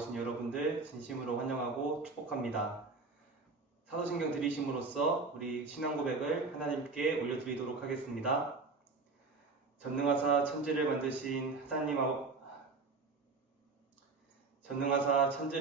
나오신 여러분들 진심으로 환영하고 축복합니다. 사도신경 들이심으로써 우리 신앙 고백을 하나님께 올려드리도록 하겠습니다. 전능하사 천지를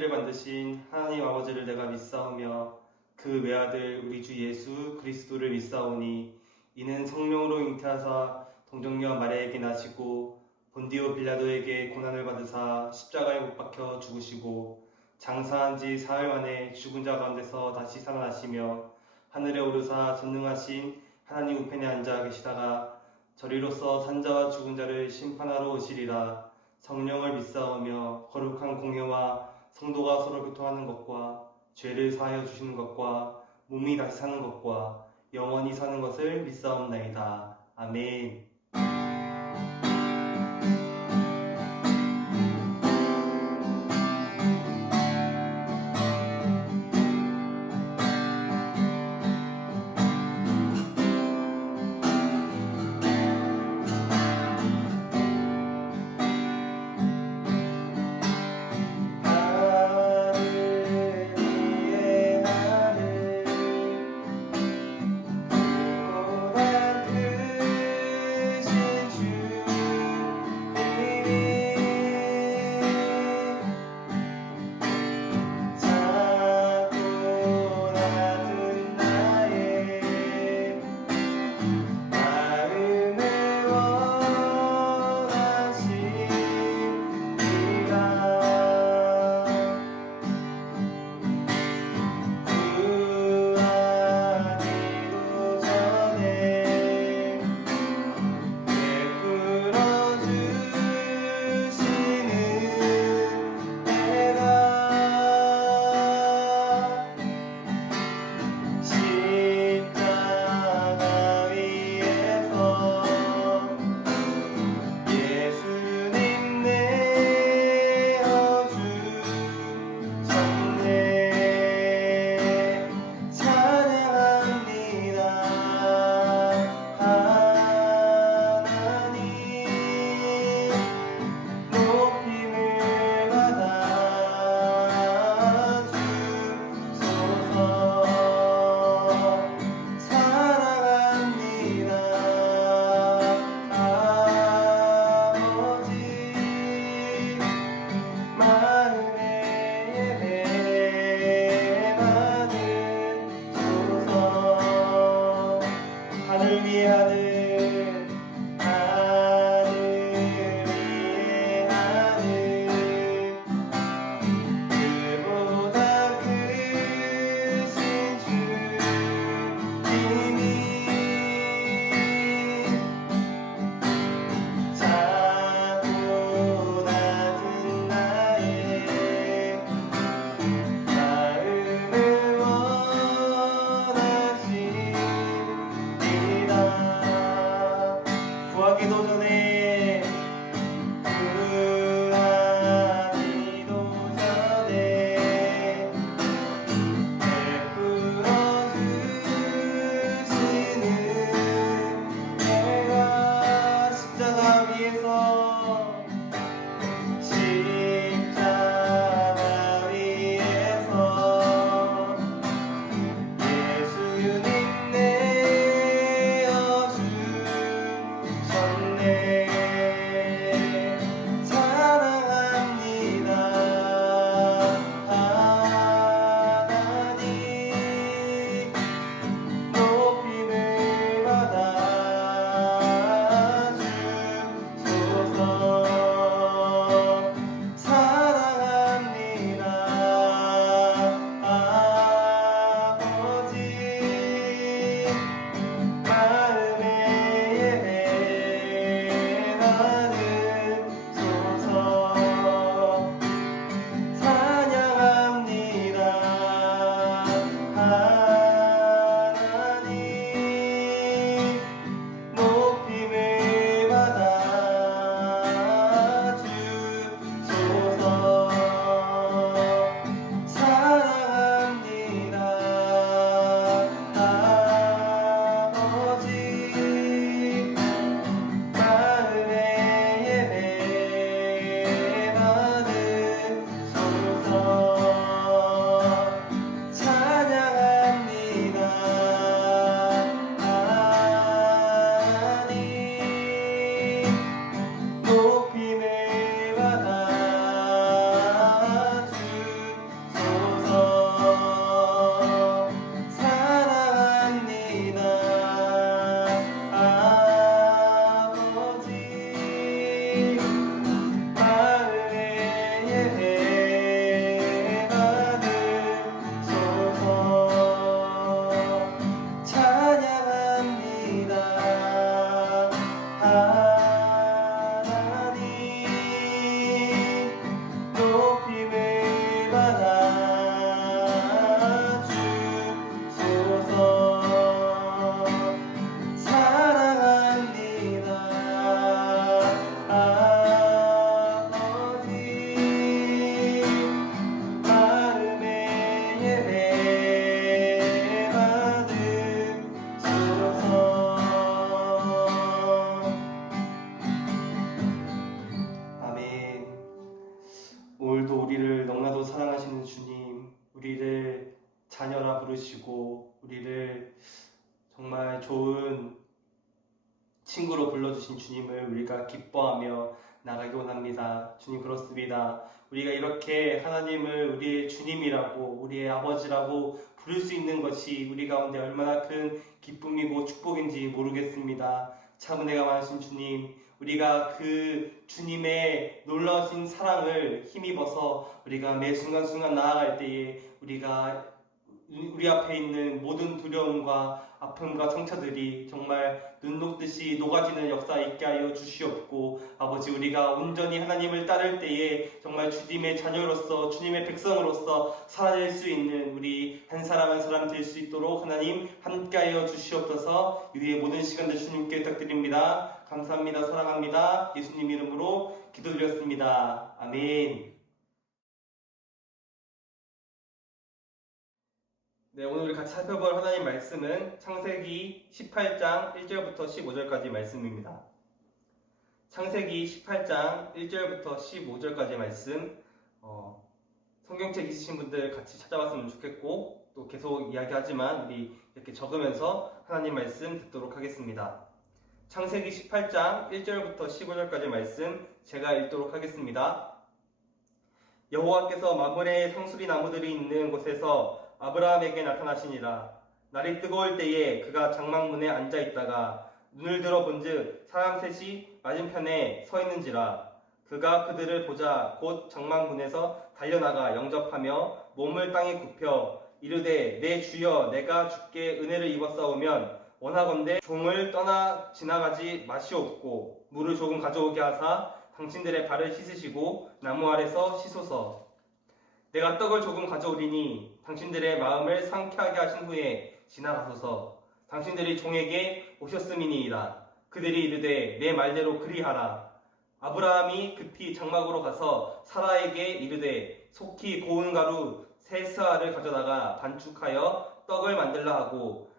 만드신 하나님 아버지를 내가 믿사오며 그 외아들 우리 주 예수 그리스도를 믿사오니 이는 성령으로 잉태하사 동정녀 마리아에게 나시고 본디오 빌라도에게 고난을 받으사 십자가에 못 박혀 죽으시고 장사한 지 사흘 만에 죽은 자 가운데서 다시 살아나시며 하늘에 오르사 전능하신 하나님 우편에 앉아 계시다가 저리로서 산자와 죽은 자를 심판하러 오시리라. 성령을 믿사오며 거룩한 공회와 성도가 서로 교통하는 것과 죄를 사하여 주시는 것과 몸이 다시 사는 것과 영원히 사는 것을 믿사옵나이다. 아멘. 오늘도 우리를 너무나도 사랑하시는 주님, 우리를 자녀라 부르시고 우리를 정말 좋은 친구로 불러주신 주님을 우리가 기뻐하며 나가기 원합니다. 주님, 그렇습니다. 우리가 이렇게 하나님을 우리의 주님이라고, 우리의 아버지라고 부를 수 있는 것이 우리 가운데 얼마나 큰 기쁨이고 축복인지 모르겠습니다. 참 은혜가 많으신 주님, 우리가 그 주님의 놀라우신 사랑을 힘입어서 우리가 매 순간순간 나아갈 때에 우리 앞에 있는 모든 두려움과 아픔과 상처들이 정말 눈 녹듯이 녹아지는 역사 있게 하여 주시옵고, 아버지, 우리가 온전히 하나님을 따를 때에 정말 주님의 자녀로서, 주님의 백성으로서 살아낼 수 있는 우리 한 사람 한 사람 될 수 있도록 하나님 함께 하여 주시옵소서. 이후의 모든 시간들 주님께 부탁드립니다. 감사합니다. 사랑합니다. 예수님 이름으로 기도드렸습니다. 아멘. 네, 오늘 우리 같이 살펴볼 하나님 말씀은 창세기 18장 1절부터 15절까지 말씀입니다. 창세기 18장 1절부터 15절까지 말씀, 성경책 있으신 분들 같이 찾아봤으면 좋겠고, 또 계속 이야기하지만 우리 이렇게 적으면서 하나님 말씀 듣도록 하겠습니다. 창세기 18장 1절부터 15절까지 말씀 제가 읽도록 하겠습니다. 여호와께서 마므레의 상수리 나무들이 있는 곳에서 아브라함에게 나타나시니라. 날이 뜨거울 때에 그가 장막문에 앉아 있다가 눈을 들어 본즉 사람 셋이 맞은편에 서 있는지라. 그가 그들을 보자 곧 장막문에서 달려나가 영접하며 몸을 땅에 굽혀 이르되 내 주여, 내가 주께 은혜를 입었사오면 원하건대 종을 떠나 지나가지 마시옵고 물을 조금 가져오게 하사 당신들의 발을 씻으시고 나무 아래서 씻소서. 내가 떡을 조금 가져오리니 당신들의 마음을 상쾌하게 하신 후에 지나가소서. 당신들이 종에게 오셨음이니이다. 그들이 이르되 내 말대로 그리하라. 아브라함이 급히 장막으로 가서 사라에게 이르되 속히 고운 가루 세 스아를 가져다가 반죽하여 떡을 만들라 하고,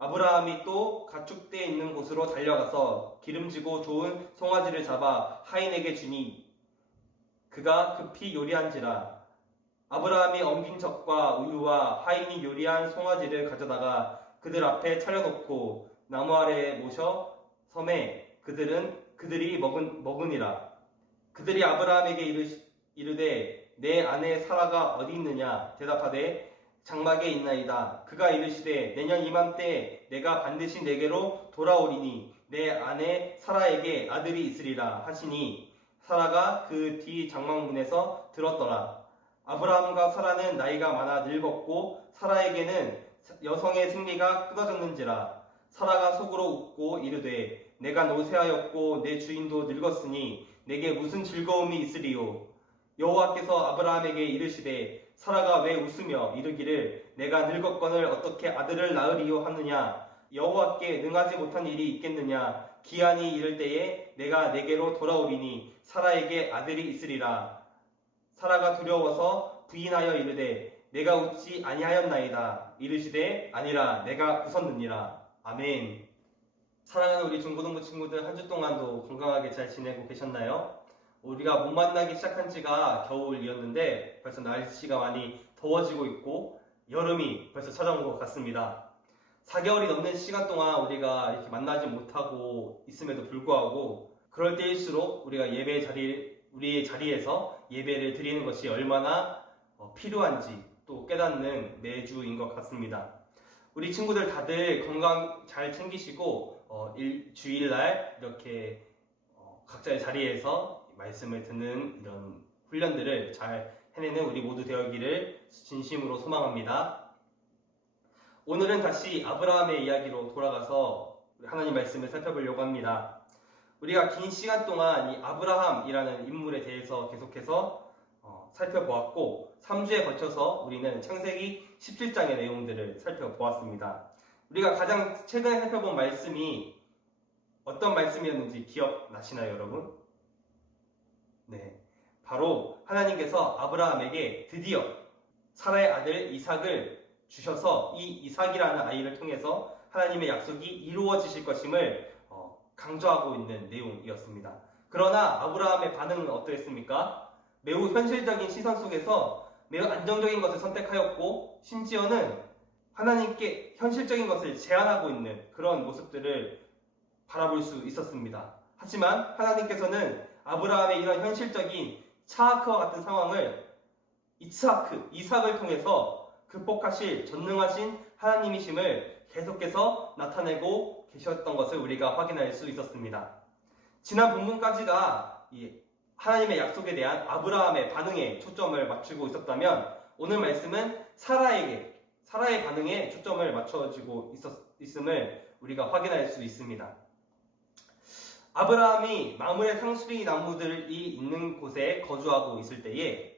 아브라함이 또 가축대 있는 곳으로 달려가서 기름지고 좋은 송아지를 잡아 하인에게 주니 그가 급히 요리한지라. 아브라함이 엉긴 젖과 우유와 하인이 요리한 송아지를 가져다가 그들 앞에 차려놓고 나무 아래에 모셔 섬에 그들이 먹으니라. 그들이 아브라함에게 이르되 내 아내 사라가 어디 있느냐? 대답하되 장막에 있나이다. 그가 이르시되 내년 이맘때 내가 반드시 내게로 돌아오리니 내 아내 사라에게 아들이 있으리라 하시니 사라가 그 뒤 장막문에서 들었더라. 아브라함과 사라는 나이가 많아 늙었고 사라에게는 여성의 생리가 끊어졌는지라. 사라가 속으로 웃고 이르되 내가 노쇠하였고 내 주인도 늙었으니 내게 무슨 즐거움이 있으리요. 여호와께서 아브라함에게 이르시되 사라가 왜 웃으며 이르기를 내가 늙었거늘 어떻게 아들을 낳으리요 하느냐. 여호와께 능하지 못한 일이 있겠느냐. 기한이 이를 때에 내가 내게로 돌아오리니 사라에게 아들이 있으리라. 사라가 두려워서 부인하여 이르되 내가 웃지 아니하였나이다. 이르시되 아니라 내가 웃었느니라. 아멘. 사랑하는 우리 중고등부 친구들, 한 주 동안도 건강하게 잘 지내고 계셨나요? 우리가 못 만나기 시작한 지가 겨울이었는데 벌써 날씨가 많이 더워지고 있고 여름이 벌써 찾아온 것 같습니다. 4개월이 넘는 시간 동안 우리가 이렇게 만나지 못하고 있음에도 불구하고 그럴 때일수록 우리가 우리의 자리에서 예배를 드리는 것이 얼마나 필요한지 또 깨닫는 매주인 것 같습니다. 우리 친구들 다들 건강 잘 챙기시고 주일날 이렇게 각자의 자리에서 말씀을 듣는 이런 훈련들을 잘 해내는 우리 모두 되었기를 진심으로 소망합니다. 오늘은 다시 아브라함의 이야기로 돌아가서 하나님 말씀을 살펴보려고 합니다. 우리가 긴 시간 동안 이 아브라함이라는 인물에 대해서 계속해서 살펴보았고 3주에 걸쳐서 우리는 창세기 17장의 내용들을 살펴보았습니다. 우리가 가장 최근에 살펴본 말씀이 어떤 말씀이었는지 기억나시나요, 여러분? 네, 바로 하나님께서 아브라함에게 드디어 사라의 아들 이삭을 주셔서 이 이삭이라는 아이를 통해서 하나님의 약속이 이루어지실 것임을 강조하고 있는 내용이었습니다. 그러나 아브라함의 반응은 어떠했습니까? 매우 현실적인 시선 속에서 매우 안정적인 것을 선택하였고, 심지어는 하나님께 현실적인 것을 제안하고 있는 그런 모습들을 바라볼 수 있었습니다. 하지만 하나님께서는 아브라함의 이런 현실적인 차악과 같은 상황을 이삭을 통해서 극복하실 전능하신 하나님이심을 계속해서 나타내고 계셨던 것을 우리가 확인할 수 있었습니다. 지난 본문까지가 하나님의 약속에 대한 아브라함의 반응에 초점을 맞추고 있었다면, 오늘 말씀은 사라의 반응에 초점을 맞춰지고 있음을 우리가 확인할 수 있습니다. 아브라함이 마므레 상수리 나무들이 있는 곳에 거주하고 있을 때에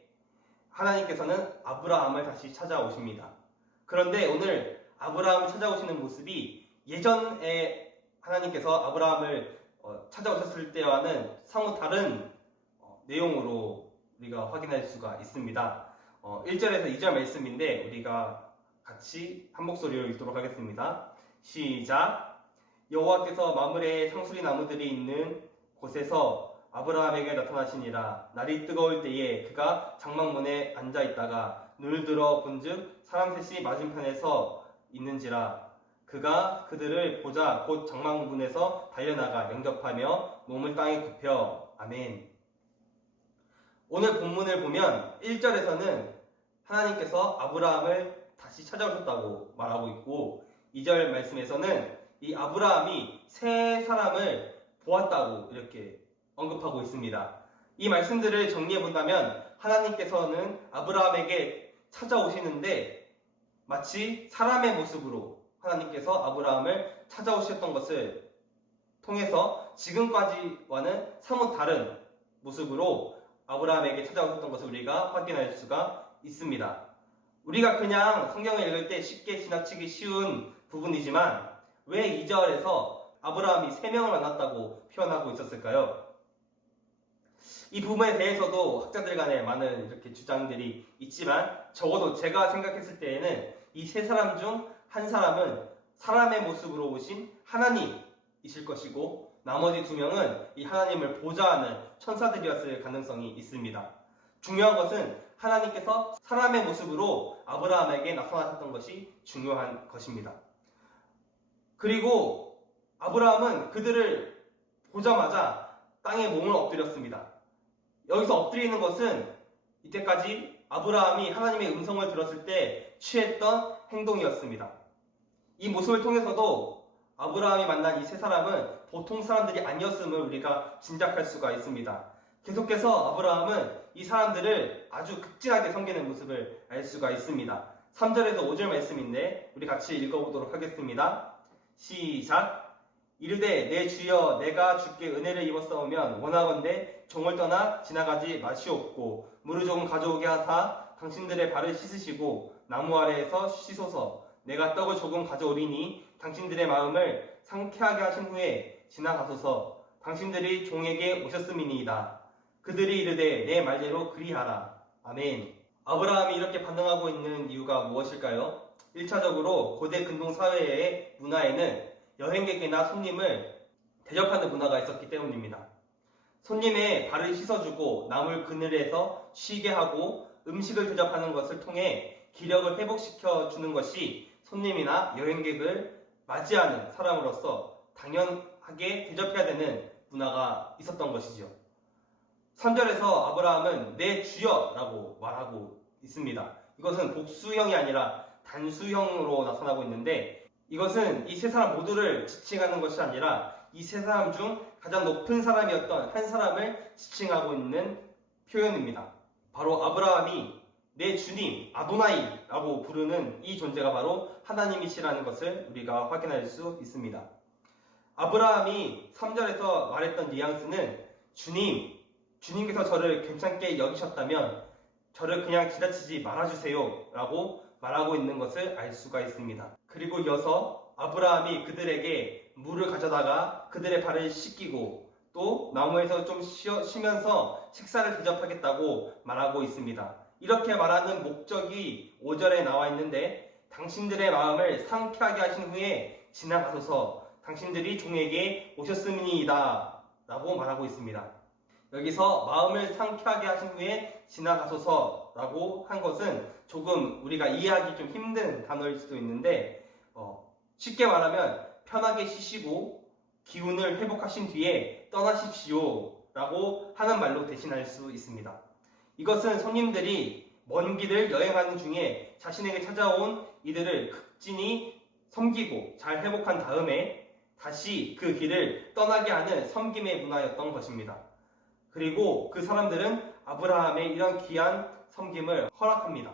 하나님께서는 아브라함을 다시 찾아오십니다. 그런데 오늘 아브라함을 찾아오시는 모습이 예전에 하나님께서 아브라함을 찾아오셨을 때와는 사뭇 다른 내용으로 우리가 확인할 수가 있습니다. 1절에서 2절 말씀인데 우리가 같이 한 목소리로 읽도록 하겠습니다. 시작. 여호와께서 마므레 상수리 나무들이 있는 곳에서 아브라함에게 나타나시니라. 날이 뜨거울 때에 그가 장막문에 앉아 있다가 눈을 들어 본즉 사람 셋이 맞은편에 서 있는지라. 그가 그들을 보자 곧 장막문에서 달려나가 영접하며 몸을 땅에 굽혀. 아멘. 오늘 본문을 보면 1절에서는 하나님께서 아브라함을 다시 찾아오셨다고 말하고 있고, 2절 말씀에서는 이 아브라함이 세 사람을 보았다고 이렇게 언급하고 있습니다. 이 말씀들을 정리해 본다면 하나님께서는 아브라함에게 찾아오시는데 마치 사람의 모습으로 하나님께서 아브라함을 찾아오셨던 것을 통해서 지금까지와는 사뭇 다른 모습으로 아브라함에게 찾아오셨던 것을 우리가 확인할 수가 있습니다. 우리가 그냥 성경을 읽을 때 쉽게 지나치기 쉬운 부분이지만 왜 2절에서 아브라함이 3명을 만났다고 표현하고 있었을까요? 이 부분에 대해서도 학자들 간에 많은 이렇게 주장들이 있지만, 적어도 제가 생각했을 때에는 이 세 사람 중 한 사람은 사람의 모습으로 오신 하나님이실 것이고, 나머지 2명은 이 하나님을 보좌하는 천사들이었을 가능성이 있습니다. 중요한 것은 하나님께서 사람의 모습으로 아브라함에게 나타나셨던 것이 중요한 것입니다. 그리고 아브라함은 그들을 보자마자 땅에 몸을 엎드렸습니다. 여기서 엎드리는 것은 이때까지 아브라함이 하나님의 음성을 들었을 때 취했던 행동이었습니다. 이 모습을 통해서도 아브라함이 만난 이 세 사람은 보통 사람들이 아니었음을 우리가 짐작할 수가 있습니다. 계속해서 아브라함은 이 사람들을 아주 극진하게 섬기는 모습을 알 수가 있습니다. 3절에서 5절 말씀인데 우리 같이 읽어보도록 하겠습니다. 시작. 이르되 내 주여 내가 주께 은혜를 입었사오면 원하건대 종을 떠나 지나가지 마시옵고 물을 조금 가져오게 하사 당신들의 발을 씻으시고 나무 아래에서 쉬소서. 내가 떡을 조금 가져오리니 당신들의 마음을 상쾌하게 하신 후에 지나가소서. 당신들이 종에게 오셨음이니이다. 그들이 이르되 내 말대로 그리하라. 아멘. 아브라함이 이렇게 반응하고 있는 이유가 무엇일까요? 1차적으로 고대 근동 사회의 문화에는 여행객이나 손님을 대접하는 문화가 있었기 때문입니다. 손님의 발을 씻어주고 나물 그늘에서 쉬게 하고 음식을 대접하는 것을 통해 기력을 회복시켜 주는 것이 손님이나 여행객을 맞이하는 사람으로서 당연하게 대접해야 되는 문화가 있었던 것이죠. 3절에서 아브라함은 내 주여라고 말하고 있습니다. 이것은 복수형이 아니라 단수형으로 나타나고 있는데, 이것은 이 세 사람 모두를 지칭하는 것이 아니라 이 세 사람 중 가장 높은 사람이었던 한 사람을 지칭하고 있는 표현입니다. 바로 아브라함이 내 주님 아도나이라고 부르는 이 존재가 바로 하나님이시라는 것을 우리가 확인할 수 있습니다. 아브라함이 3절에서 말했던 뉘앙스는 주님께서 저를 괜찮게 여기셨다면 저를 그냥 지나치지 말아주세요 라고 말하고 있는 것을 알 수가 있습니다. 그리고 이어서 아브라함이 그들에게 물을 가져다가 그들의 발을 씻기고 또 나무에서 좀 쉬면서 식사를 대접하겠다고 말하고 있습니다. 이렇게 말하는 목적이 5절에 나와 있는데, 당신들의 마음을 상쾌하게 하신 후에 지나가소서. 당신들이 종에게 오셨음이니이다 라고 말하고 있습니다. 여기서 마음을 상쾌하게 하신 후에 지나가소서라고 한 것은 조금 우리가 이해하기 좀 힘든 단어일 수도 있는데 쉽게 말하면 편하게 쉬시고 기운을 회복하신 뒤에 떠나십시오 라고 하는 말로 대신할 수 있습니다. 이것은 손님들이 먼 길을 여행하는 중에 자신에게 찾아온 이들을 극진히 섬기고 잘 회복한 다음에 다시 그 길을 떠나게 하는 섬김의 문화였던 것입니다. 그리고 그 사람들은 아브라함의 이런 귀한 섬김을 허락합니다.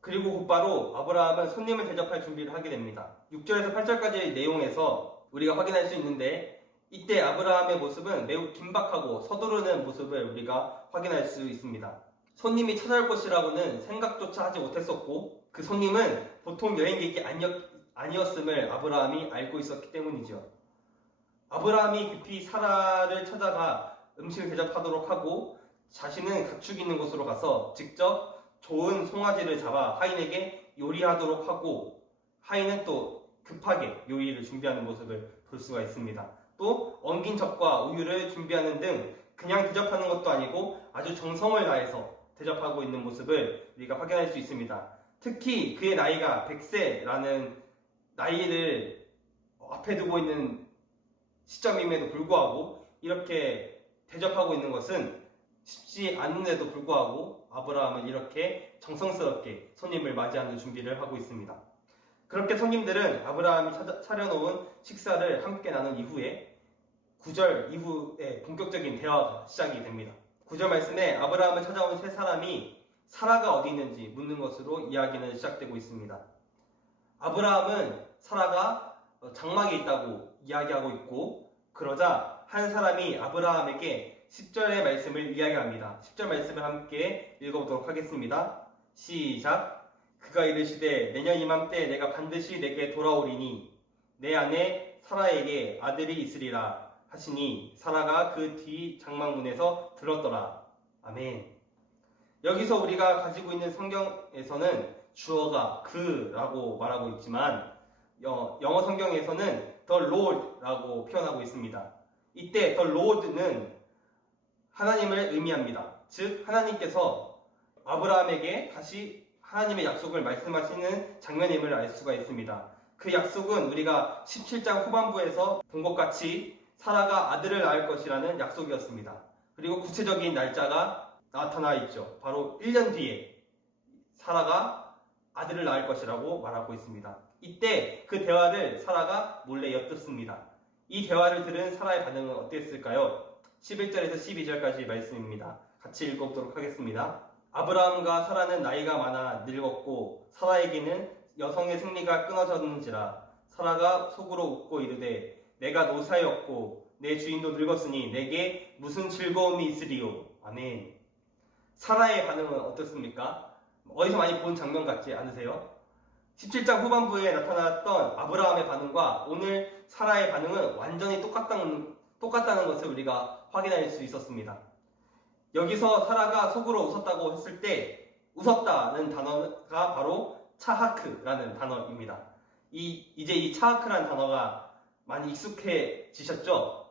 그리고 곧바로 아브라함은 손님을 대접할 준비를 하게 됩니다. 6절에서 8절까지의 내용에서 우리가 확인할 수 있는데 이때 아브라함의 모습은 매우 긴박하고 서두르는 모습을 우리가 확인할 수 있습니다. 손님이 찾아올 것이라고는 생각조차 하지 못했었고 그 손님은 보통 여행객이 아니었음을 아브라함이 알고 있었기 때문이죠. 아브라함이 급히 사라를 찾아가 음식을 대접하도록 하고 자신은 가축 있는 곳으로 가서 직접 좋은 송아지를 잡아 하인에게 요리하도록 하고 하인은 또 급하게 요리를 준비하는 모습을 볼 수가 있습니다. 또 엉긴 젖과 우유를 준비하는 등 그냥 대접하는 것도 아니고 아주 정성을 다해서 대접하고 있는 모습을 우리가 확인할 수 있습니다. 특히 그의 나이가 100세라는 나이를 앞에 두고 있는 시점임에도 불구하고 이렇게 대접하고 있는 것은 쉽지 않은데도 불구하고 아브라함은 이렇게 정성스럽게 손님을 맞이하는 준비를 하고 있습니다. 그렇게 손님들은 아브라함이 차려놓은 식사를 함께 나눈 이후에 9절 이후에 본격적인 대화가 시작이 됩니다. 9절 말씀에 아브라함을 찾아온 세 사람이 사라가 어디 있는지 묻는 것으로 이야기는 시작되고 있습니다. 아브라함은 사라가 장막에 있다고 이야기하고 있고 그러자 한 사람이 아브라함에게 10절의 말씀을 이야기합니다. 10절 말씀을 함께 읽어보도록 하겠습니다. 시작. 그가 이르시되 내년 이맘때 내가 반드시 내게 돌아오리니 내 아내 사라에게 아들이 있으리라 하시니 사라가 그 뒤 장막문에서 들었더라. 아멘. 여기서 우리가 가지고 있는 성경에서는 주어가 그라고 말하고 있지만 영어 성경에서는 the Lord라고 표현하고 있습니다. 이때 the Lord는 하나님을 의미합니다. 즉 하나님께서 아브라함에게 다시 하나님의 약속을 말씀하시는 장면임을 알 수가 있습니다. 그 약속은 우리가 17장 후반부에서 본 것 같이 사라가 아들을 낳을 것이라는 약속이었습니다. 그리고 구체적인 날짜가 나타나 있죠. 바로 1년 뒤에 사라가 아들을 낳을 것이라고 말하고 있습니다. 이때 그 대화를 사라가 몰래 엿듣습니다. 이 대화를 들은 사라의 반응은 어땠을까요? 11절에서 12절까지 말씀입니다. 같이 읽어보도록 하겠습니다. 아브라함과 사라는 나이가 많아 늙었고 사라에게는 여성의 생리가 끊어졌는지라 사라가 속으로 웃고 이르되 내가 노사였고 내 주인도 늙었으니 내게 무슨 즐거움이 있으리요. 아멘. 사라의 반응은 어떻습니까? 어디서 많이 본 장면 같지 않으세요? 17장 후반부에 나타났던 아브라함의 반응과 오늘 사라의 반응은 완전히 똑같다는 것을 우리가 확인할 수 있었습니다. 여기서 사라가 속으로 웃었다고 했을 때 웃었다는 단어가 바로 차하크라는 단어입니다. 이제 이 차하크라는 단어가 많이 익숙해지셨죠?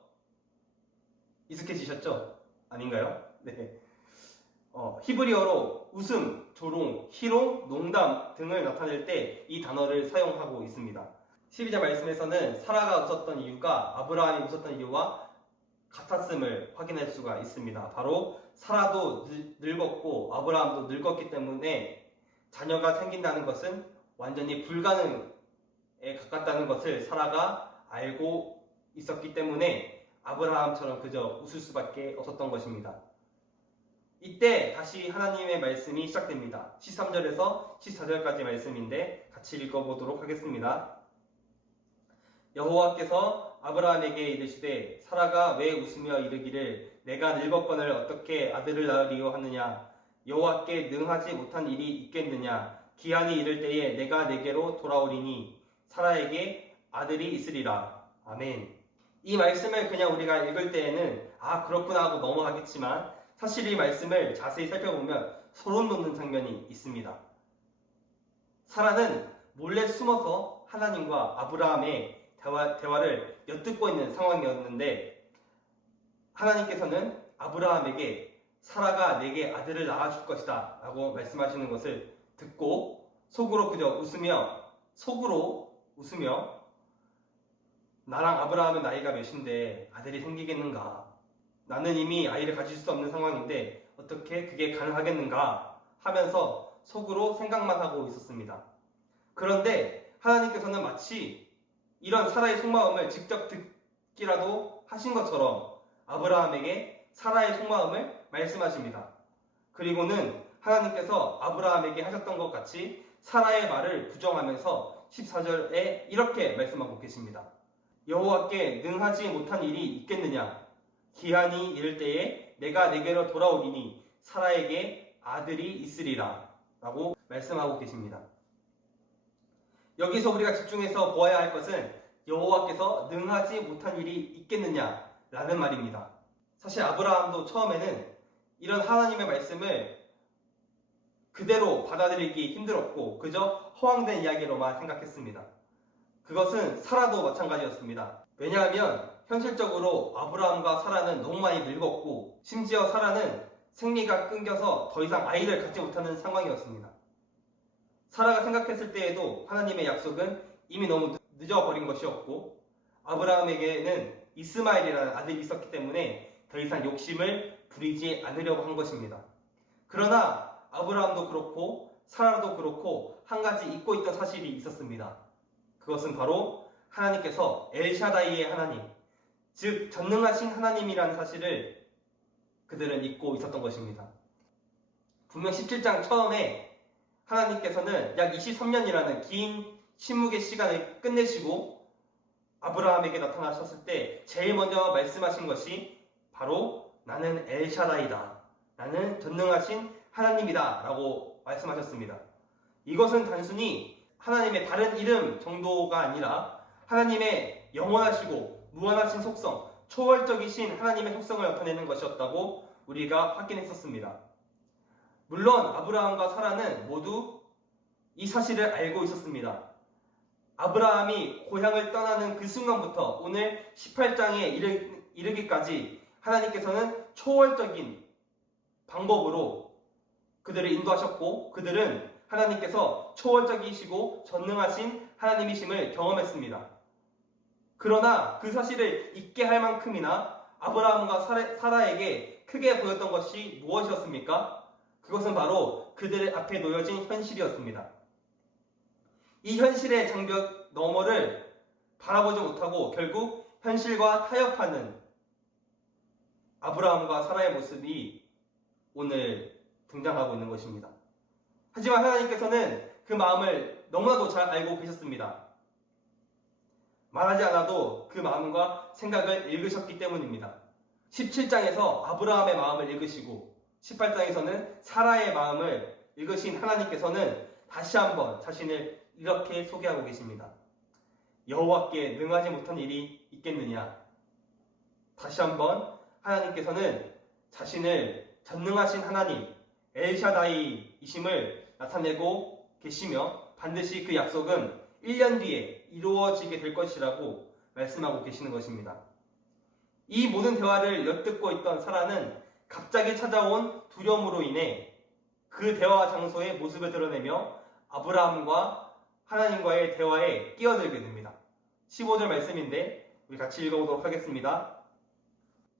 아닌가요? 네. 히브리어로 웃음, 조롱, 희롱, 농담 등을 나타낼 때 이 단어를 사용하고 있습니다. 12절 말씀에서는 사라가 웃었던 이유가 아브라함이 웃었던 이유와 같았음을 확인할 수가 있습니다. 바로 사라도 늙었고 아브라함도 늙었기 때문에 자녀가 생긴다는 것은 완전히 불가능에 가깝다는 것을 사라가 알고 있었기 때문에 아브라함처럼 그저 웃을 수밖에 없었던 것입니다. 이때 다시 하나님의 말씀이 시작됩니다. 13절에서 14절까지 말씀인데 같이 읽어보도록 하겠습니다. 여호와께서 아브라함에게 이르시되 사라가 왜 웃으며 이르기를 내가 늙었거늘 어떻게 아들을 낳으리요 하느냐 여호와께 능하지 못한 일이 있겠느냐 기한이 이를 때에 내가 내게로 돌아오리니 사라에게 아들이 있으리라. 아멘. 이 말씀을 그냥 우리가 읽을 때에는 그렇구나 하고 넘어가겠지만 사실 이 말씀을 자세히 살펴보면 소름 돋는 장면이 있습니다. 사라는 몰래 숨어서 하나님과 아브라함의 대화를 엿듣고 있는 상황이었는데 하나님께서는 아브라함에게 사라가 내게 아들을 낳아줄 것이다 라고 말씀하시는 것을 듣고 속으로 웃으며 나랑 아브라함은 나이가 몇인데 아들이 생기겠는가? 나는 이미 아이를 가질 수 없는 상황인데 어떻게 그게 가능하겠는가? 하면서 속으로 생각만 하고 있었습니다. 그런데 하나님께서는 마치 이런 사라의 속마음을 직접 듣기라도 하신 것처럼 아브라함에게 사라의 속마음을 말씀하십니다. 그리고는 하나님께서 아브라함에게 하셨던 것 같이 사라의 말을 부정하면서 14절에 이렇게 말씀하고 계십니다. 여호와께 능하지 못한 일이 있겠느냐? 기한이 이를 때에 내가 내게로 돌아오리니 사라에게 아들이 있으리라 라고 말씀하고 계십니다. 여기서 우리가 집중해서 보아야 할 것은 여호와께서 능하지 못한 일이 있겠느냐 라는 말입니다. 사실 아브라함도 처음에는 이런 하나님의 말씀을 그대로 받아들이기 힘들었고 그저 허황된 이야기로만 생각했습니다. 그것은 사라도 마찬가지였습니다. 왜냐하면 현실적으로 아브라함과 사라는 너무 많이 늙었고 심지어 사라는 생리가 끊겨서 더 이상 아이를 갖지 못하는 상황이었습니다. 사라가 생각했을 때에도 하나님의 약속은 이미 너무 늦어버린 것이었고 아브라함에게는 이스마엘이라는 아들이 있었기 때문에 더 이상 욕심을 부리지 않으려고 한 것입니다. 그러나 아브라함도 그렇고 사라도 그렇고 한 가지 잊고 있던 사실이 있었습니다. 그것은 바로 하나님께서 엘샤다이의 하나님, 즉 전능하신 하나님이라는 사실을 그들은 잊고 있었던 것입니다. 분명 17장 처음에 하나님께서는 약 23년이라는 긴 침묵의 시간을 끝내시고 아브라함에게 나타나셨을 때 제일 먼저 말씀하신 것이 바로 나는 엘샤다이다. 나는 전능하신 하나님이다 라고 말씀하셨습니다. 이것은 단순히 하나님의 다른 이름 정도가 아니라 하나님의 영원하시고 무한하신 속성, 초월적이신 하나님의 속성을 나타내는 것이었다고 우리가 확인했었습니다. 물론 아브라함과 사라는 모두 이 사실을 알고 있었습니다. 아브라함이 고향을 떠나는 그 순간부터 오늘 18장에 이르기까지 하나님께서는 초월적인 방법으로 그들을 인도하셨고 그들은 하나님께서 초월적이시고 전능하신 하나님이심을 경험했습니다. 그러나 그 사실을 잊게 할 만큼이나 아브라함과 사라에게 크게 보였던 것이 무엇이었습니까? 그것은 바로 그들 앞에 놓여진 현실이었습니다. 이 현실의 장벽 너머를 바라보지 못하고 결국 현실과 타협하는 아브라함과 사라의 모습이 오늘 등장하고 있는 것입니다. 하지만 하나님께서는 그 마음을 너무나도 잘 알고 계셨습니다. 말하지 않아도 그 마음과 생각을 읽으셨기 때문입니다. 17장에서 아브라함의 마음을 읽으시고 18장에서는 사라의 마음을 읽으신 하나님께서는 다시 한번 자신을 이렇게 소개하고 계십니다. 여호와께 능하지 못한 일이 있겠느냐? 다시 한번 하나님께서는 자신을 전능하신 하나님, 엘샤다이이심을 나타내고 계시며 반드시 그 약속은 1년 뒤에 이루어지게 될 것이라고 말씀하고 계시는 것입니다. 이 모든 대화를 엿듣고 있던 사라는 갑자기 찾아온 두려움으로 인해 그 대화 장소의 모습을 드러내며 아브라함과 하나님과의 대화에 끼어들게 됩니다. 15절 말씀인데 우리 같이 읽어보도록 하겠습니다.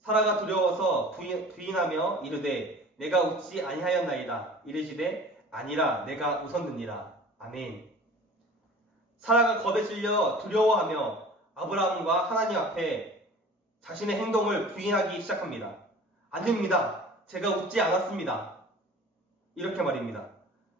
사라가 두려워서 부인하며 이르되 내가 웃지 아니하였나이다. 이르시되 아니라 내가 웃었느니라. 아멘. 사라가 겁에 질려 두려워하며 아브라함과 하나님 앞에 자신의 행동을 부인하기 시작합니다. 아닙니다. 제가 웃지 않았습니다. 이렇게 말입니다.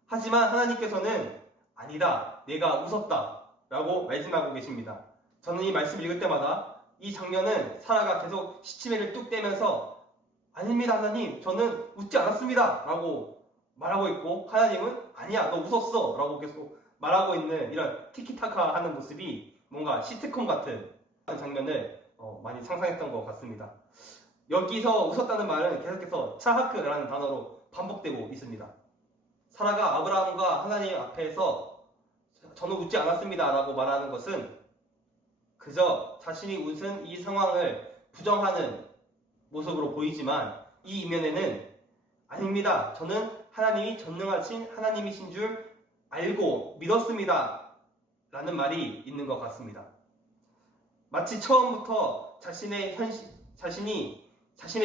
하지만 하나님께서는 아니다. 내가 웃었다. 라고 말씀하고 계십니다. 저는 이 말씀을 읽을 때마다 이 장면은 사라가 계속 시치미를 뚝 떼면서 아닙니다 하나님 저는 웃지 않았습니다 라고 말하고 있고 하나님은 아니야 너 웃었어 라고 계속 말하고 있는 이런 티키타카 하는 모습이 뭔가 시트콤 같은 장면을 많이 상상했던 것 같습니다. 여기서 웃었다는 말은 계속해서 차하크라는 단어로 반복되고 있습니다. 사라가 아브라함과 하나님 앞에서 저는 웃지 않았습니다 라고 말하는 것은 그저 자신이 웃은 이 상황을 부정하는 모습으로 보이지만 이 이면에는 아닙니다. 저는 하나님이 전능하신 하나님이신 줄 알고 믿었습니다. 라는 말이 있는 것 같습니다. 마치 처음부터 자신의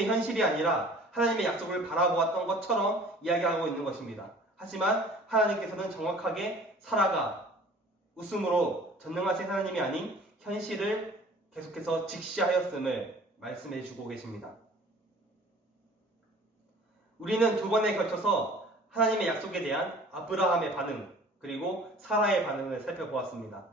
현실이 아니라 하나님의 약속을 바라보았던 것처럼 이야기하고 있는 것입니다. 하지만 하나님께서는 정확하게 살아가 웃음으로 전능하신 하나님이 아닌 현실을 계속해서 직시하였음을 말씀해 주고 계십니다. 우리는 두 번에 걸쳐서 하나님의 약속에 대한 아브라함의 반응 그리고 사라의 반응을 살펴보았습니다.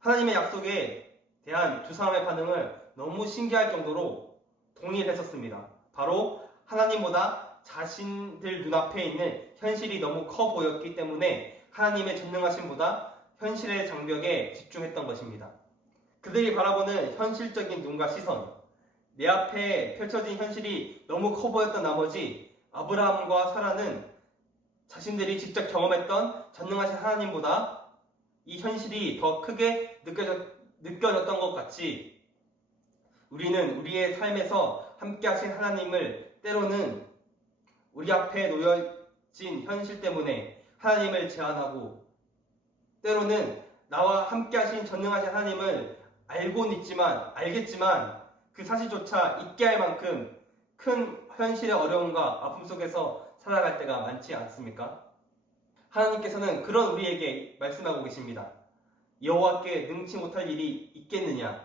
하나님의 약속에 대한 두 사람의 반응을 너무 신기할 정도로 동일했었습니다. 바로 하나님보다 자신들 눈앞에 있는 현실이 너무 커 보였기 때문에 하나님의 전능하심보다 현실의 장벽에 집중했던 것입니다. 그들이 바라보는 현실적인 눈과 시선, 내 앞에 펼쳐진 현실이 너무 커 보였던 나머지 아브라함과 사라는 자신들이 직접 경험했던 전능하신 하나님보다 이 현실이 더 크게 느껴졌던 것 같이 우리는 우리의 삶에서 함께 하신 하나님을 때로는 우리 앞에 놓여진 현실 때문에 하나님을 제한하고 때로는 나와 함께 하신 전능하신 하나님을 알겠지만 그 사실조차 잊게 할 만큼 큰 현실의 어려움과 아픔 속에서 살아갈 때가 많지 않습니까? 하나님께서는 그런 우리에게 말씀하고 계십니다. 여호와께 능치 못할 일이 있겠느냐?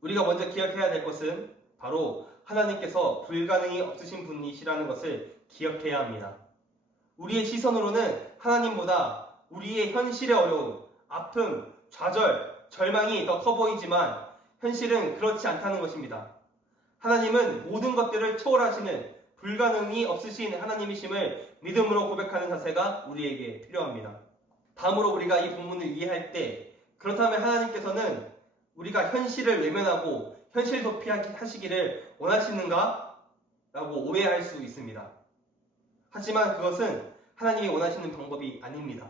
우리가 먼저 기억해야 될 것은 바로 하나님께서 불가능이 없으신 분이시라는 것을 기억해야 합니다. 우리의 시선으로는 하나님보다 우리의 현실의 어려움, 아픔, 좌절, 절망이 더 커 보이지만 현실은 그렇지 않다는 것입니다. 하나님은 모든 것들을 초월하시는 불가능이 없으신 하나님이심을 믿음으로 고백하는 자세가 우리에게 필요합니다. 다음으로 우리가 이 본문을 이해할 때 그렇다면 하나님께서는 우리가 현실을 외면하고 현실 도피하시기를 원하시는가? 라고 오해할 수 있습니다. 하지만 그것은 하나님이 원하시는 방법이 아닙니다.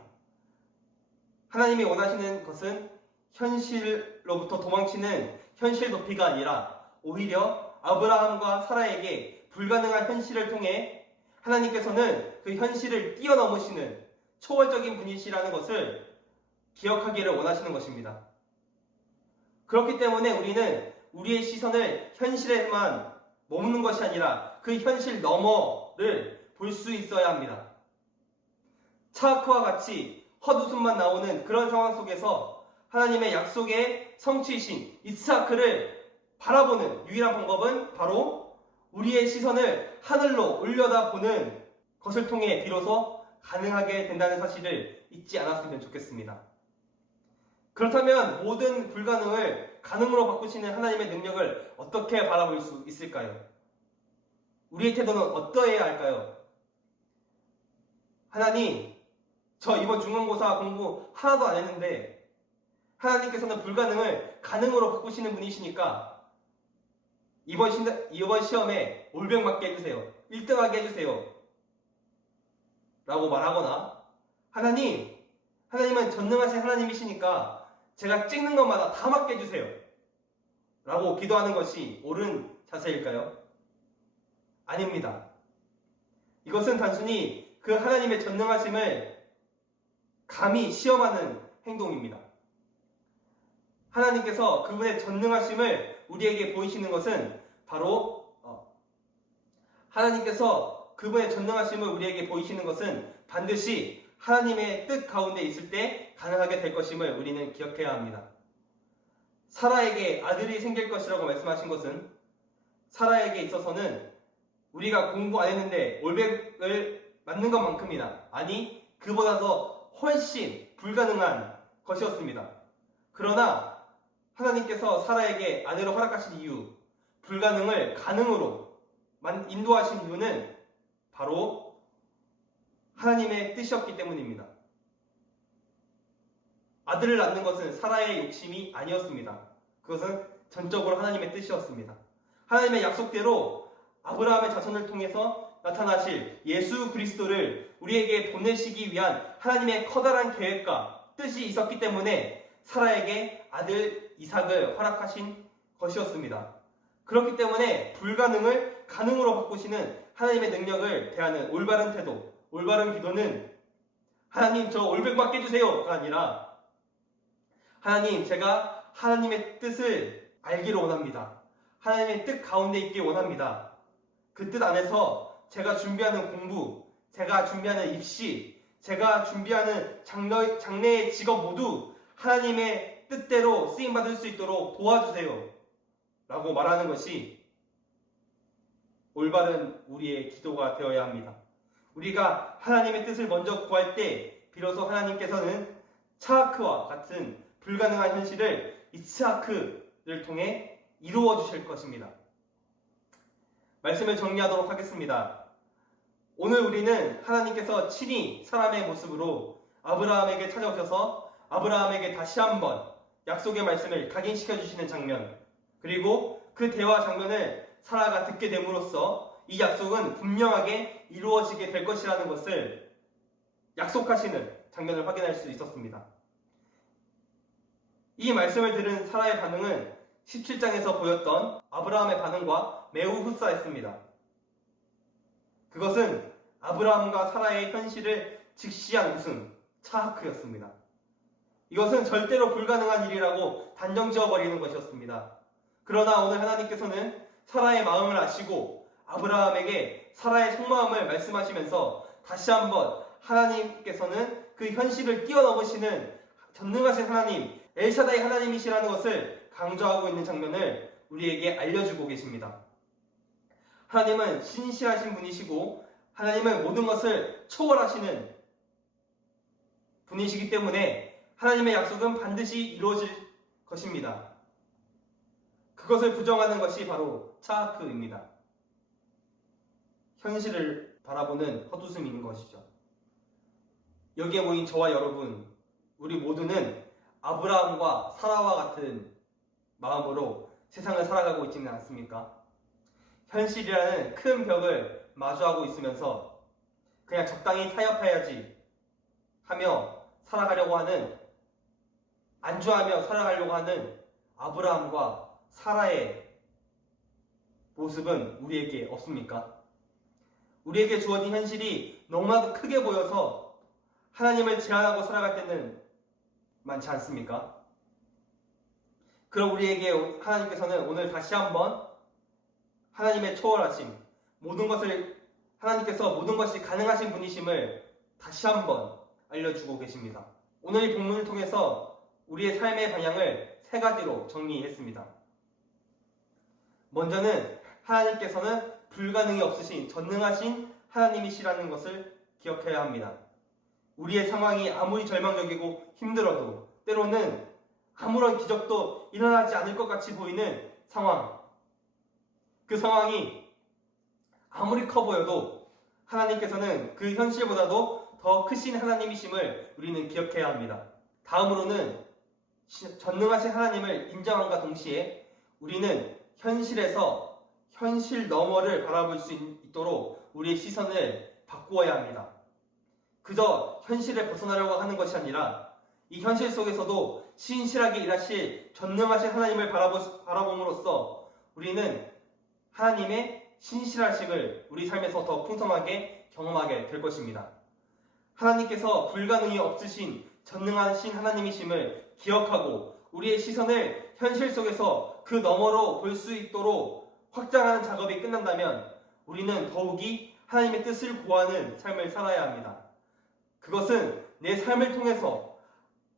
하나님이 원하시는 것은 현실로부터 도망치는 현실 도피가 아니라 오히려 아브라함과 사라에게 불가능한 현실을 통해 하나님께서는 그 현실을 뛰어넘으시는 초월적인 분이시라는 것을 기억하기를 원하시는 것입니다. 그렇기 때문에 우리는 우리의 시선을 현실에만 머무는 것이 아니라 그 현실 너머를 볼 수 있어야 합니다. 차크와 같이 헛웃음만 나오는 그런 상황 속에서 하나님의 약속의 성취이신 이스하크를 바라보는 유일한 방법은 바로 우리의 시선을 하늘로 올려다보는 것을 통해 비로소 가능하게 된다는 사실을 잊지 않았으면 좋겠습니다. 그렇다면 모든 불가능을 가능으로 바꾸시는 하나님의 능력을 어떻게 바라볼 수 있을까요? 우리의 태도는 어떠해야 할까요? 하나님, 저 이번 중간고사 공부 하나도 안 했는데 하나님께서는 불가능을 가능으로 바꾸시는 분이시니까 이번 시험에 올백 맞게 해주세요. 1등하게 해주세요. 라고 말하거나 하나님은 전능하신 하나님이시니까 제가 찍는 것마다 다 맞게 해주세요. 라고 기도하는 것이 옳은 자세일까요? 아닙니다. 이것은 단순히 그 하나님의 전능하심을 감히 시험하는 행동입니다. 하나님께서 그분의 전능하심을 우리에게 보이시는 것은 바로 하나님께서 그분의 전능하심을 우리에게 보이시는 것은 반드시 하나님의 뜻 가운데 있을 때 가능하게 될 것임을 우리는 기억해야 합니다. 사라에게 아들이 생길 것이라고 말씀하신 것은 사라에게 있어서는 우리가 공부 안 했는데 올백을 맞는 것만큼이나 아니 그보다 더 훨씬 불가능한 것이었습니다. 그러나 하나님께서 사라에게 아내로 허락하신 이유, 불가능을 가능으로 인도하신 이유는 바로 하나님의 뜻이었기 때문입니다. 아들을 낳는 것은 사라의 욕심이 아니었습니다. 그것은 전적으로 하나님의 뜻이었습니다. 하나님의 약속대로 아브라함의 자손을 통해서 나타나실 예수 그리스도를 우리에게 보내시기 위한 하나님의 커다란 계획과 뜻이 있었기 때문에 사라에게 아들 이삭을 허락하신 것이었습니다. 그렇기 때문에 불가능을 가능으로 바꾸시는 하나님의 능력을 대하는 올바른 태도, 올바른 기도는 하나님 저 올백받게 해주세요가 아니라 하나님 제가 하나님의 뜻을 알기를 원합니다. 하나님의 뜻 가운데 있길 원합니다. 그 뜻 안에서 제가 준비하는 공부, 제가 준비하는 입시, 제가 준비하는 장래의 직업 모두 하나님의 뜻대로 쓰임받을 수 있도록 도와주세요 라고 말하는 것이 올바른 우리의 기도가 되어야 합니다. 우리가 하나님의 뜻을 먼저 구할 때 비로소 하나님께서는 차하크와 같은 불가능한 현실을 이츠하크를 통해 이루어 주실 것입니다. 말씀을 정리하도록 하겠습니다. 오늘 우리는 하나님께서 친히 사람의 모습으로 아브라함에게 찾아오셔서 아브라함에게 다시 한번 약속의 말씀을 각인시켜 주시는 장면, 그리고 그 대화 장면을 사라가 듣게 됨으로써 이 약속은 분명하게 이루어지게 될 것이라는 것을 약속하시는 장면을 확인할 수 있었습니다. 이 말씀을 들은 사라의 반응은 17장에서 보였던 아브라함의 반응과 매우 흡사했습니다. 그것은 아브라함과 사라의 현실을 직시한 웃음, 차하크였습니다. 이것은 절대로 불가능한 일이라고 단정 지어버리는 것이었습니다. 그러나 오늘 하나님께서는 사라의 마음을 아시고 아브라함에게 사라의 속마음을 말씀하시면서 다시 한번 하나님께서는 그 현실을 뛰어넘으시는 전능하신 하나님, 엘샤다이 하나님이시라는 것을 강조하고 있는 장면을 우리에게 알려주고 계십니다. 하나님은 신실하신 분이시고 하나님은 모든 것을 초월하시는 분이시기 때문에 하나님의 약속은 반드시 이루어질 것입니다. 그것을 부정하는 것이 바로 차하크입니다. 현실을 바라보는 헛웃음인 것이죠. 여기에 모인 저와 여러분, 우리 모두는 아브라함과 사라와 같은 마음으로 세상을 살아가고 있지는 않습니까? 현실이라는 큰 벽을 마주하고 있으면서 그냥 적당히 타협해야지 하며 살아가려고 하는, 안주하며 살아가려고 하는 아브라함과 사라의 모습은 우리에게 없습니까? 우리에게 주어진 현실이 너무나도 크게 보여서 하나님을 제한하고 살아갈 때는 많지 않습니까? 그럼 우리에게 하나님께서는 오늘 다시 한번 하나님의 초월하심, 하나님께서 모든 것이 가능하신 분이심을 다시 한번 알려주고 계십니다. 오늘 이 본문을 통해서 우리의 삶의 방향을 세 가지로 정리했습니다. 먼저는 하나님께서는 불가능이 없으신 전능하신 하나님이시라는 것을 기억해야 합니다. 우리의 상황이 아무리 절망적이고 힘들어도 때로는 아무런 기적도 일어나지 않을 것 같이 보이는 상황, 그 상황이 아무리 커 보여도 하나님께서는 그 현실보다도 더 크신 하나님이심을 우리는 기억해야 합니다. 다음으로는 전능하신 하나님을 인정함과 동시에 우리는 현실에서 현실 너머를 바라볼 수 있도록 우리의 시선을 바꾸어야 합니다. 그저 현실을 벗어나려고 하는 것이 아니라 이 현실 속에서도 신실하게 일하실 전능하신 하나님을 바라봄으로써 우리는 하나님의 신실하심을 우리 삶에서 더 풍성하게 경험하게 될 것입니다. 하나님께서 불가능이 없으신 전능하신 하나님이심을 기억하고 우리의 시선을 현실 속에서 그 너머로 볼 수 있도록 확장하는 작업이 끝난다면 우리는 더욱이 하나님의 뜻을 구하는 삶을 살아야 합니다. 그것은 내 삶을 통해서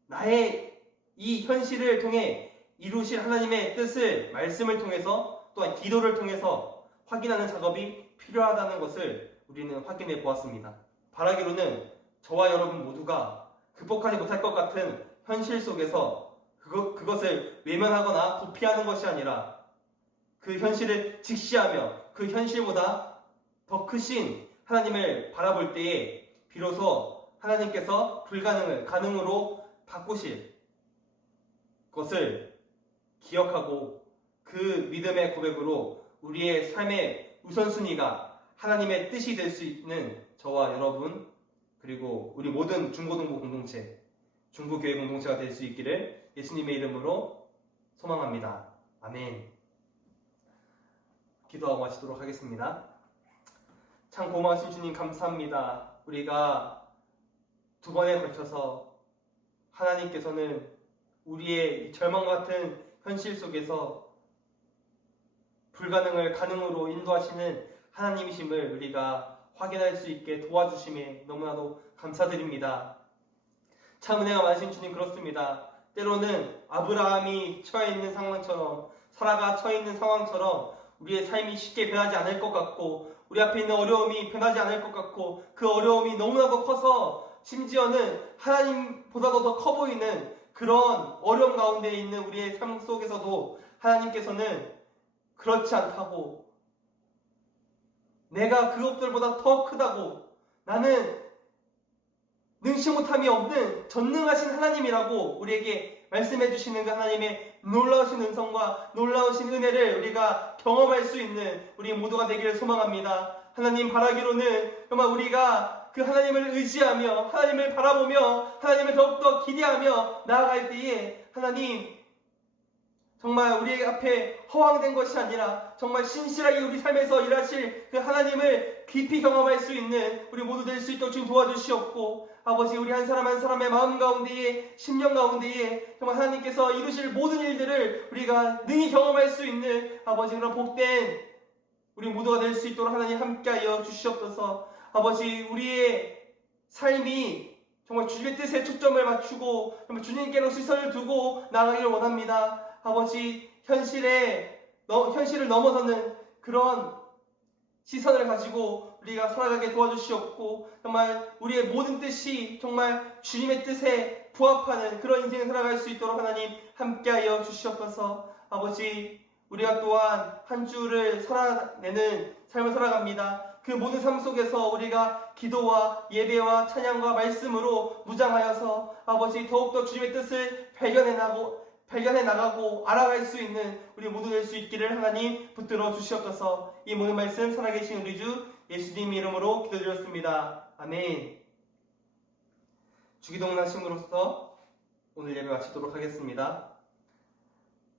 나의 이 현실을 통해 이루실 하나님의 뜻을 말씀을 통해서 또한 기도를 통해서 확인하는 작업이 필요하다는 것을 우리는 확인해 보았습니다. 바라기로는 저와 여러분 모두가 극복하지 못할 것 같은 현실 속에서 그것을 외면하거나 도피하는 것이 아니라 그 현실을 직시하며 그 현실보다 더 크신 하나님을 바라볼 때에 비로소 하나님께서 불가능을 가능으로 바꾸실 것을 기억하고 그 믿음의 고백으로 우리의 삶의 우선순위가 하나님의 뜻이 될 수 있는 저와 여러분 그리고 우리 모든 중고등부 공동체, 중부교회 공동체가 될 수 있기를 예수님의 이름으로 소망합니다. 아멘. 기도하고 마치도록 하겠습니다. 참 고마우신 주님 감사합니다. 우리가 두 번에 걸쳐서 하나님께서는 우리의 절망 같은 현실 속에서 불가능을 가능으로 인도하시는 하나님이심을 우리가 확인할 수 있게 도와주심에 너무나도 감사드립니다. 참 은혜가 많으신 주님 그렇습니다. 때로는 아브라함이 처해 있는 상황처럼, 사라가 처해 있는 상황처럼 우리의 삶이 쉽게 변하지 않을 것 같고, 우리 앞에 있는 어려움이 변하지 않을 것 같고, 그 어려움이 너무나도 커서 심지어는 하나님보다도 더 커 보이는 그런 어려움 가운데 있는 우리의 삶 속에서도 하나님께서는 그렇지 않다고, 내가 그것들보다 더 크다고, 나는 능치 못함이 없는 전능하신 하나님이라고 우리에게 말씀해 주시는 그 하나님의 놀라우신 은성과 놀라우신 은혜를 우리가 경험할 수 있는 우리 모두가 되기를 소망합니다. 하나님 바라기로는 정말 우리가 그 하나님을 의지하며 하나님을 바라보며 하나님을 더욱더 기대하며 나아갈 때에 하나님 정말 우리 앞에 허황된 것이 아니라 정말 신실하게 우리 삶에서 일하실 그 하나님을 깊이 경험할 수 있는 우리 모두 될 수 있도록 주님 도와주시옵고, 아버지 우리 한 사람 한 사람의 마음 가운데에 심령 가운데에 정말 하나님께서 이루실 모든 일들을 우리가 능히 경험할 수 있는 아버지 그런 복된 우리 모두가 될 수 있도록 하나님 함께하여 주시옵소서. 아버지 우리의 삶이 정말 주님의 뜻에 초점을 맞추고 정말 주님께로 시선을 두고 나아가기를 원합니다. 아버지 현실을 넘어서는 그런 시선을 가지고 우리가 살아가게 도와주시옵고, 정말 우리의 모든 뜻이 정말 주님의 뜻에 부합하는 그런 인생을 살아갈 수 있도록 하나님 함께하여 주시옵소서. 아버지 우리가 또한 한 주를 살아내는 삶을 살아갑니다. 그 모든 삶 속에서 우리가 기도와 예배와 찬양과 말씀으로 무장하여서 아버지 더욱더 주님의 뜻을 발견해 나가고 알아갈 수 있는 우리 모두 될 수 있기를 하나님 붙들어 주시옵소서. 이 모든 말씀 살아계신 우리 주 예수님 이름으로 기도드렸습니다. 아멘. 주기도문 하심으로써 오늘 예배 마치도록 하겠습니다.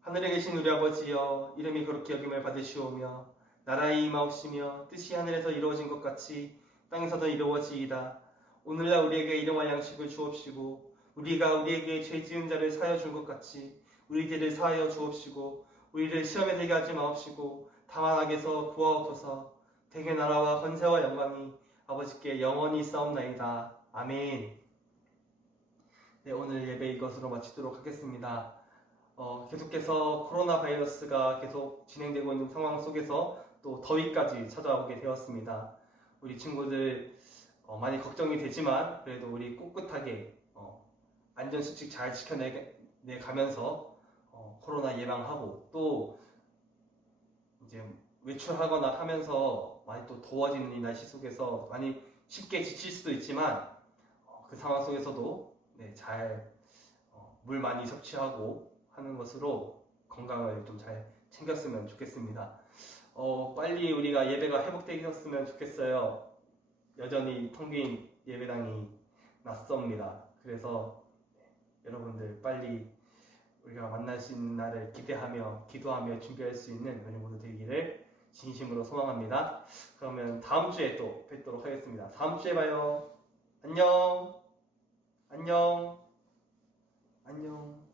하늘에 계신 우리 아버지여, 이름이 거룩히 여김을 받으시오며 나라의 임하옵시며 뜻이 하늘에서 이루어진 것 같이 땅에서도 이루어지이다. 오늘날 우리에게 일용할 양식을 주옵시고, 우리가 우리에게 죄 지은 자를 사하여 준 것 같이 우리 죄를 사하여 주옵시고, 우리를 시험에 들게 하지 마옵시고 다만 악에서 구하옵소서. 대개 나라와 권세와 영광이 아버지께 영원히 싸움나이다. 아멘. 네, 오늘 예배 이것으로 마치도록 하겠습니다. 계속해서 코로나 바이러스가 계속 진행되고 있는 상황 속에서 또 더위까지 찾아오게 되었습니다. 우리 친구들 많이 걱정이 되지만 그래도 우리 꿋꿋하게 안전수칙 잘 지켜내가면서 코로나 예방하고, 또 이제 외출하거나 하면서 많이 또 더워지는 이 날씨 속에서 많이 쉽게 지칠 수도 있지만 그 상황 속에서도 잘 물 많이 섭취하고 하는 것으로 건강을 좀 잘 챙겼으면 좋겠습니다. 빨리 우리가 예배가 회복되었으면 좋겠어요. 여전히 텅 빈 예배당이 낯섭니다. 그래서 여러분들 빨리 우리가 만날 수 있는 날을 기대하며 기도하며 준비할 수 있는 우리 모두 되기를 진심으로 소망합니다. 그러면 다음 주에 또 뵙도록 하겠습니다. 다음 주에 봐요. 안녕. 안녕. 안녕.